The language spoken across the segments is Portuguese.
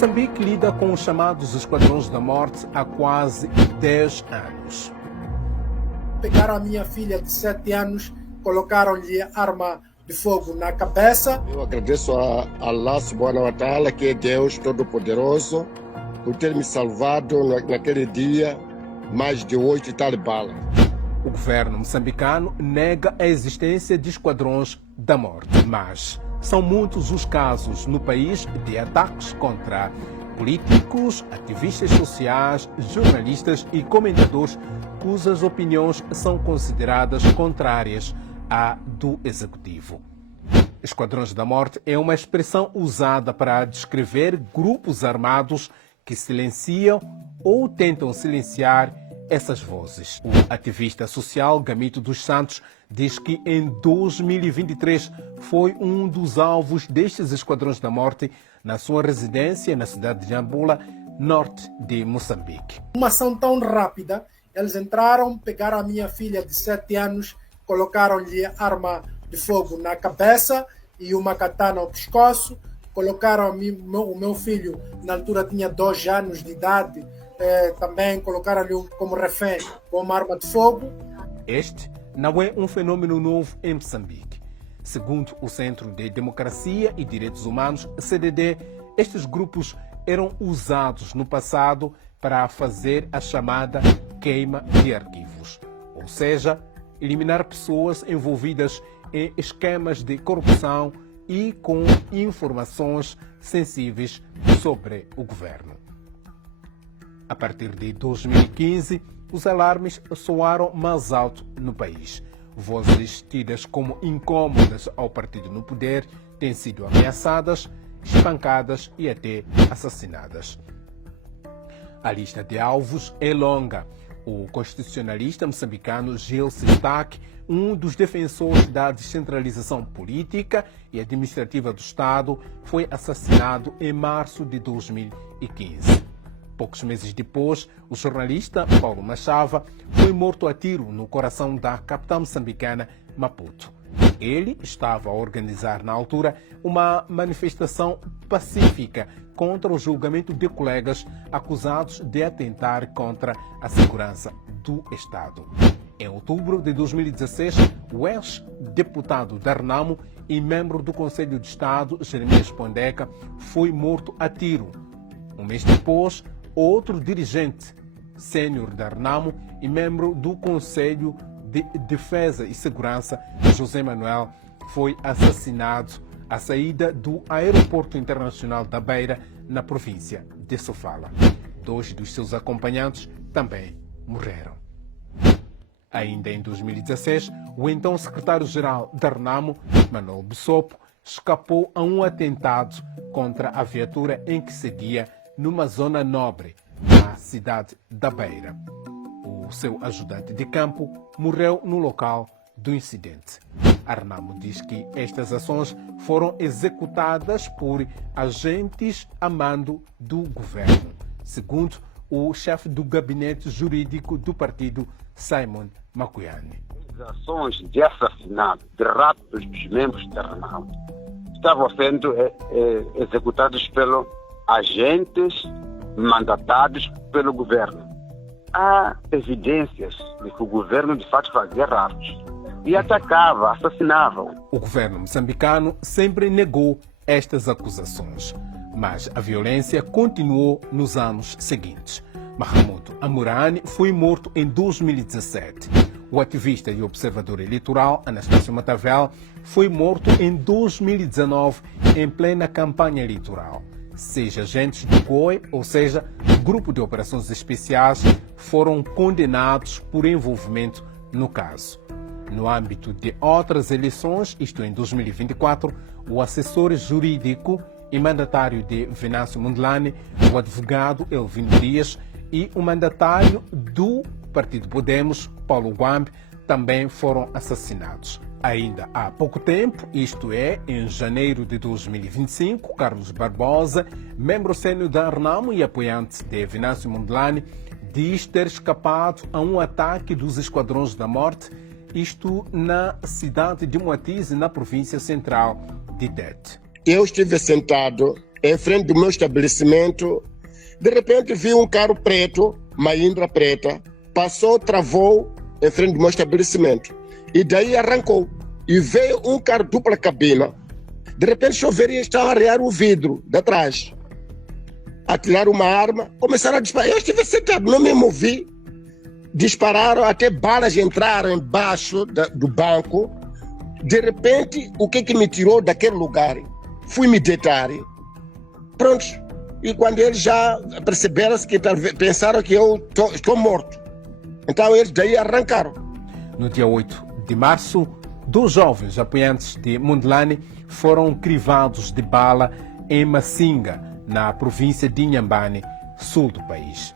Moçambique lida com os chamados Esquadrões da Morte há quase 10 anos. Pegaram a minha filha de 7 anos, colocaram-lhe arma de fogo na cabeça. Eu agradeço a Allah subhanahu wa ta'ala, que é Deus Todo-Poderoso, por ter me salvado naquele dia mais de 8 talibãs. O governo moçambicano nega a existência de esquadrões da morte, mas são muitos os casos no país de ataques contra políticos, ativistas sociais, jornalistas e comentadores cujas opiniões são consideradas contrárias à do executivo. Esquadrões da Morte é uma expressão usada para descrever grupos armados que silenciam ou tentam silenciar essas vozes. O ativista social Gamito dos Santos diz que em 2023 foi um dos alvos destes Esquadrões da Morte na sua residência na cidade de Nampula, norte de Moçambique. Uma ação tão rápida, eles entraram, pegaram a minha filha de 7 anos, colocaram-lhe arma de fogo na cabeça e uma katana ao pescoço, colocaram o meu filho, na altura tinha 2 anos de idade, também colocaram-lhe como refém com uma arma de fogo. Este não é um fenômeno novo em Moçambique. Segundo o Centro de Democracia e Direitos Humanos, CDD, estes grupos eram usados no passado para fazer a chamada queima de arquivos, ou seja, eliminar pessoas envolvidas em esquemas de corrupção e com informações sensíveis sobre o governo. A partir de 2015, os alarmes soaram mais alto no país. Vozes tidas como incômodas ao partido no poder têm sido ameaçadas, espancadas e até assassinadas. A lista de alvos é longa. O constitucionalista moçambicano Gil Sistak, um dos defensores da descentralização política e administrativa do Estado, foi assassinado em março de 2015. Poucos meses depois, o jornalista Paulo Machava foi morto a tiro no coração da capital moçambicana, Maputo. Ele estava a organizar, na altura, uma manifestação pacífica contra o julgamento de colegas acusados de atentar contra a segurança do Estado. Em outubro de 2016, o ex-deputado da Renamo e membro do Conselho de Estado, Jeremias Pondeca, foi morto a tiro. Um mês depois, outro dirigente sênior da Renamo e membro do Conselho de Defesa e Segurança, José Manuel, foi assassinado à saída do Aeroporto Internacional da Beira, na província de Sofala. 2 dos seus acompanhantes também morreram. Ainda em 2016, o então secretário-geral da Renamo, Manuel Bessopo, escapou a um atentado contra a viatura em que seguia numa zona nobre, na cidade da Beira. O seu ajudante de campo morreu no local do incidente. A Renamo diz que estas ações foram executadas por agentes a mando do governo, segundo o chefe do gabinete jurídico do partido, Simon Makuyane. As ações de assassinato de raptos dos membros da Renamo estavam sendo executadas pelos agentes mandatados pelo governo. Há evidências de que o governo de fato fazia raptos e atacava, assassinava. O governo moçambicano sempre negou estas acusações, mas a violência continuou nos anos seguintes. Mahmoud Amurani foi morto em 2017. O ativista e observador eleitoral Anastácio Matavel foi morto em 2019 em plena campanha eleitoral. 6 agentes do GOI, ou seja, Grupo de Operações Especiais, foram condenados por envolvimento no caso. No âmbito de outras eleições, isto em 2024, o assessor jurídico e mandatário de Venâncio Mondlane, o advogado Elvino Dias e o mandatário do Partido Podemos, Paulo Guambe, também foram assassinados. Ainda há pouco tempo, isto é, em janeiro de 2025, Carlos Barbosa, membro sênior da Renamo e apoiante de Venâncio Mondlane, diz ter escapado a um ataque dos Esquadrões da Morte, isto na cidade de Moatize, na província central de Tete. Eu estive sentado em frente do meu estabelecimento. De repente vi um carro preto, Mahindra preta, passou, travou em frente do meu estabelecimento. E daí arrancou. E veio um carro dupla cabina. De repente choveria e estavam a arrear o vidro de trás. A tirar uma arma, começaram a disparar. Eu estive sentado, não me movi. Dispararam, até balas entraram embaixo do banco. De repente, o que me tirou daquele lugar? Fui me deitar. Pronto. E quando eles já perceberam que pensaram que eu estou morto. Então eles daí arrancaram. No dia 8 de março, 2 jovens apoiantes de Mondlane foram crivados de bala em Massinga, na província de Inhambane, sul do país.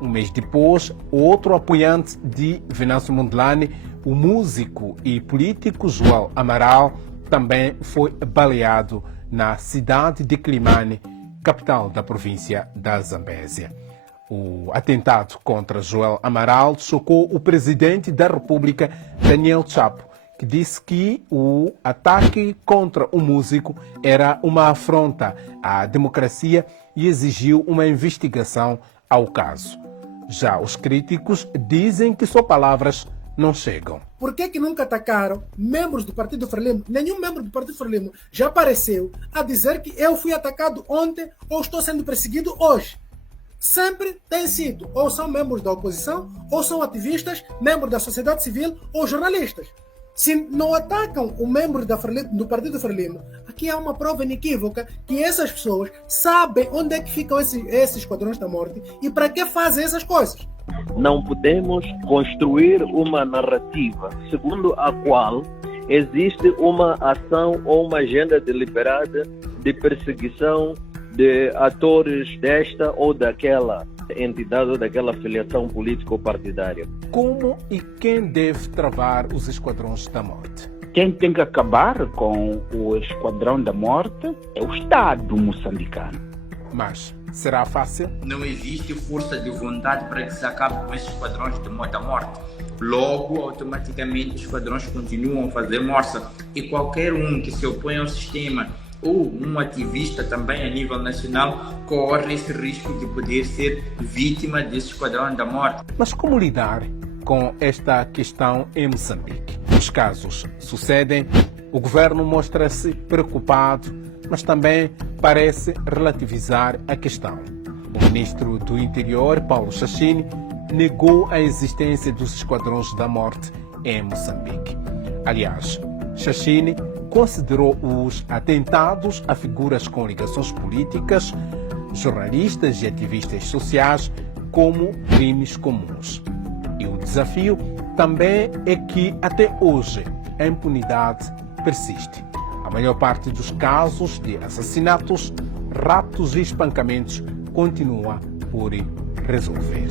Um mês depois, outro apoiante de Venâncio Mondlane, o músico e político Joel Amaral, também foi baleado na cidade de Climane, capital da província da Zambésia. O atentado contra Joel Amaral chocou o presidente da República, Daniel Chapo, que disse que o ataque contra o músico era uma afronta à democracia e exigiu uma investigação ao caso. Já os críticos dizem que só palavras não chegam. Por que nunca atacaram membros do Partido Frelimo? Nenhum membro do Partido Frelimo já apareceu a dizer que eu fui atacado ontem ou estou sendo perseguido hoje. Sempre tem sido, ou são membros da oposição, ou são ativistas, membros da sociedade civil ou jornalistas. Se não atacam o membro do Partido Frelimo, aqui há uma prova inequívoca que essas pessoas sabem onde é que ficam esses esquadrões da morte e para que fazem essas coisas. Não podemos construir uma narrativa segundo a qual existe uma ação ou uma agenda deliberada de perseguição de atores desta ou daquela entidade ou daquela filiação político-partidária. Como e quem deve travar os esquadrões da morte? Quem tem que acabar com o esquadrão da morte é o Estado moçambicano. Mas será fácil? Não existe força de vontade para que se acabe com esses esquadrões de moto à morte. Logo, automaticamente, os esquadrões continuam a fazer morte. E qualquer um que se opõe ao sistema ou um ativista também a nível nacional corre esse risco de poder ser vítima desse esquadrão da morte. Mas como lidar com esta questão em Moçambique? Os casos sucedem, o governo mostra-se preocupado, mas também parece relativizar a questão. O ministro do Interior, Paulo Chachine, negou a existência dos esquadrões da morte em Moçambique. Aliás, Chachine considerou os atentados a figuras com ligações políticas, jornalistas e ativistas sociais como crimes comuns. E o desafio também é que, até hoje, a impunidade persiste. A maior parte dos casos de assassinatos, raptos e espancamentos continua por resolver.